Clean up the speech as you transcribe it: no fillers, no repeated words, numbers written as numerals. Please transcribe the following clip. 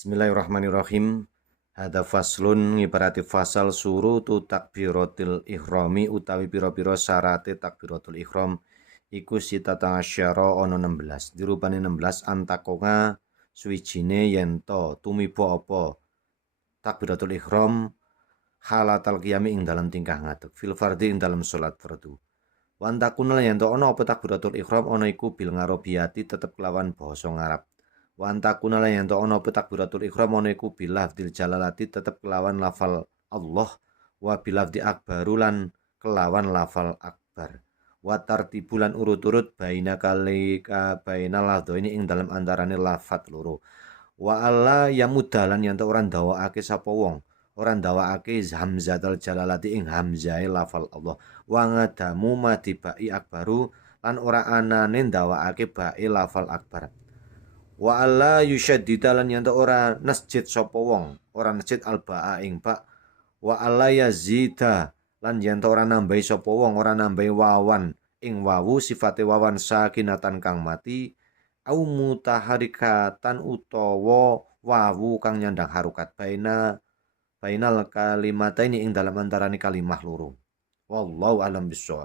Bismillahirrahmanirrahim. Hada faslun ngibarati fasal surutu takbiratil ihrami utawi pira-pira syarate takbiratul ihram iku sitata asyara ana 16. Dirupane 16 antakonga suwijine yen to tumiba apa takbiratul ihram halatal qiyami ing dalam tingkah ngadeg fil fardhi ing dalam salat fardu. Wan takunal yen to ana apa takbiratul ihram ana iku bil ngarabiyati tetep kelawan basa Arab. Wa antakuna lan yen ana apa takbiratul ihram ana iku bilafdil jalalati tetep kelawan lafal Allah wa bilafdi akbaru lan kelawan lafal akbar. Wa tartibulan urut-urut baina kali ka baina ladho ini ing dalam antarane lafat loro. Wa alla yamudalan yen ora ndawakake sapa wong ora ndawakake hamzatul jalalati ing hamzae lafal Allah. Wa ngadamu madibai akbaru lan ora anane ndawakake bae lafal akbar. Wa alla yusyaddida lan yen ora nasjid sapa wong, ora nasjid albaa ing ba. Wa alla yazida lan yen ora nambahi sapa wong, ora nambahi wawan ing wawu sifate wawan sakinatan kang mati au mutaharikatan utawa wawu kang nyandang harukat bainal kalimataini ing dalam antarane kalimah loro. Wallahu alam bissawab.